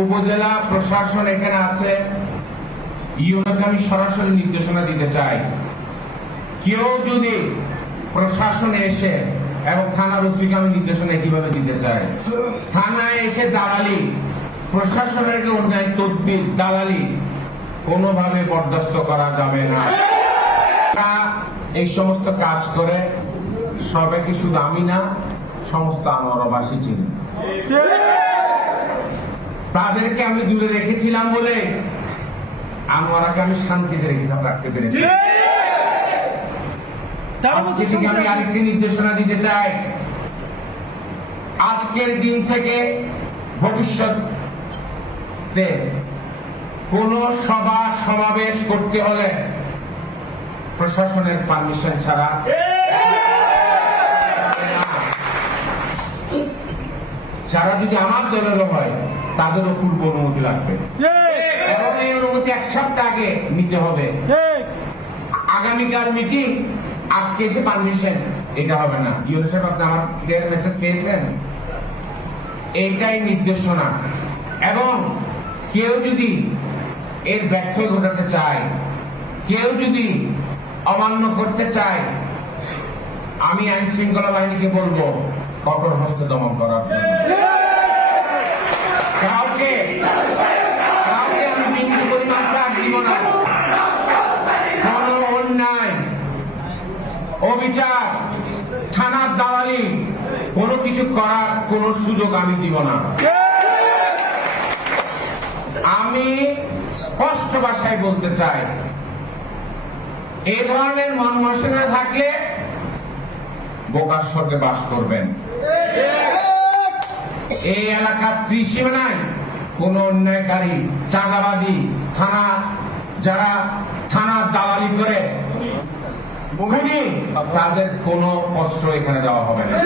উপজেলা প্রশাসন এখানে আছে, ইউনোকে আমি সরাসরি নির্দেশনা দিতে চাই, কেউ যদি প্রশাসনে এসে এবং থানার ওসিকে আমি নির্দেশনা কিভাবে দিতে চাই, থানায় এসে দালালি, প্রশাসনের অন্যায় তদবির দালালি কোনোভাবে বরদাস্ত করা যাবে না। এই সমস্ত কাজ করে সবাইকে, শুধু আমি না, সমস্ত আনোয়ারাবাসী ছিলেন, তাদেরকে আমি দূরে রেখেছিলাম বলে আনোয়ারাকে আমি শান্তিতে রাখতে পেরেছি। আজকে থেকে আমি আরেকটি নির্দেশনা দিতে চাই, আজকের দিন থেকে ভবিষ্যতে কোন সভা সমাবেশ করতে হলে প্রশাসনের পারমিশন ছাড়া, যারা যদি আমার দলেরও হয় তাদেরও পূর্ব অনুমতি লাগবে এবং এই অনুমতি এক সপ্তাহ আগে নিতে হবে। আগামীকাল মিটিং, আজকে এসে পারমিশন, এটা হবে না। ইউনো সাহেব, আপনি আমার ক্লিয়ার মেসেজ পেয়েছেন? এইটাই নির্দেশনা। এবং কেউ যদি এর ব্যর্থ ঘটাতে চায়, কেউ যদি অমান্য করতে চায়, আমি আইন শৃঙ্খলা বাহিনীকে বলবো কঠোর হস্তে দমন করার জন্য। কাউকে আমি বিন্দু পরিমাণ চাপ দিব না। কোন অন্যায়, অবিচার, থানার দালালি কোনো কিছু করার কোন সুযোগ আমি দিব না। আমি স্পষ্ট ভাষায় বলতে চাই, এই ধরনের মন মানসিকতা থাকলে বোকার স্বর্গে বাস করবেন। এই এলাকার ত্রিসীমানায় কোন অন্যায়কারী, চাঁদাবাজি, যারা থানার দালালি করে তাদের কোনো কষ্ট এখানে দেওয়া হবে না।